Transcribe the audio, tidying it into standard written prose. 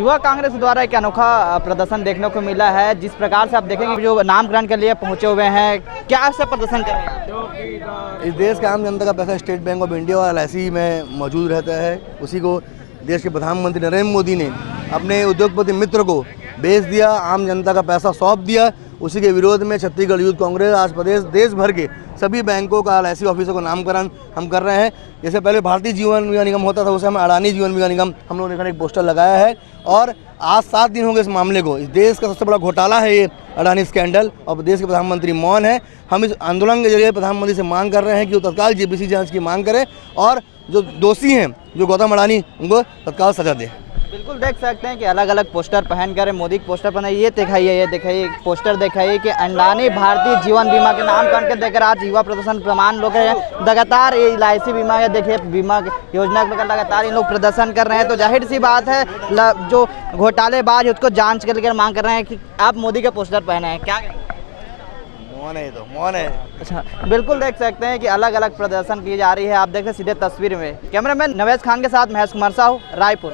युवा कांग्रेस द्वारा एक अनोखा प्रदर्शन देखने को मिला है। जिस प्रकार से आप देखेंगे जो नामकरण के लिए पहुंचे हुए हैं, क्या से प्रदर्शन कर रहे हैं? इस देश का आम जनता का पैसा स्टेट बैंक ऑफ इंडिया और LIC में मौजूद रहता है। उसी को देश के प्रधानमंत्री नरेंद्र मोदी ने अपने उद्योगपति मित्र को बेच दिया, आम जनता का पैसा सौंप दिया। उसी के विरोध में छत्तीसगढ़ यूथ कांग्रेस आज प्रदेश देश भर के सभी बैंकों का LIC ऑफिसों को नामकरण हम कर रहे हैं। जैसे पहले भारतीय जीवन बीमा निगम होता था, उसे हम अडानी जीवन बीमा निगम हम लोगों ने एक पोस्टर लगाया है। और आज 7 दिन हो गए इस मामले को। इस देश का सबसे बड़ा घोटाला है ये अडानी स्कैंडल, और देश के प्रधानमंत्री मौन है। हम इस आंदोलन के जरिए प्रधानमंत्री से मांग कर रहे हैं कि वो तत्काल JPC जांच की मांग करें और जो दोषी हैं, जो गौतम अडानी, उनको तत्काल सजा दे। बिल्कुल देख सकते हैं कि अलग अलग पोस्टर पहनकर मोदी के पोस्टर पहने, ये दिखाइए पोस्टर दिखाइए कि अडानी भारतीय जीवन बीमा के नाम करके देकर आज युवा प्रदर्शन प्रमाण लोग लगातार LIC बीमा या देखिए बीमा योजना पर लगातार इन लोग प्रदर्शन कर रहे हैं। तो जाहिर सी बात है जो घोटालेबाज है उसको जांच के लिए मांग कर रहे हैं कि आप मोदी के पोस्टर पहने हैं, क्या मौन है। अच्छा, बिल्कुल देख सकते हैं कि अलग अलग प्रदर्शन की जा रही है। आप देख सकते सीधे तस्वीर में। कैमरामैन नवेश खान के साथ महेश कुमार साहू, रायपुर।